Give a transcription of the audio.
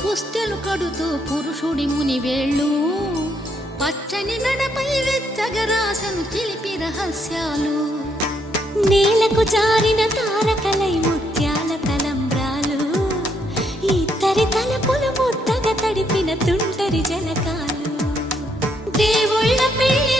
పుస్తెలు కడుతూ పురుషుడి ముని వేళ్ళు పచ్చని నడపై వెచ్చగరాసను చిలిపి రహస్యాలు నేలకు జారిన తారకలై ముత్యాల తలంబ్రాలు ఇద్దరి తలపులు ముద్దగా తడిపిన తుంటరి జలకాలు దేవుళ్ళ పెళ్లి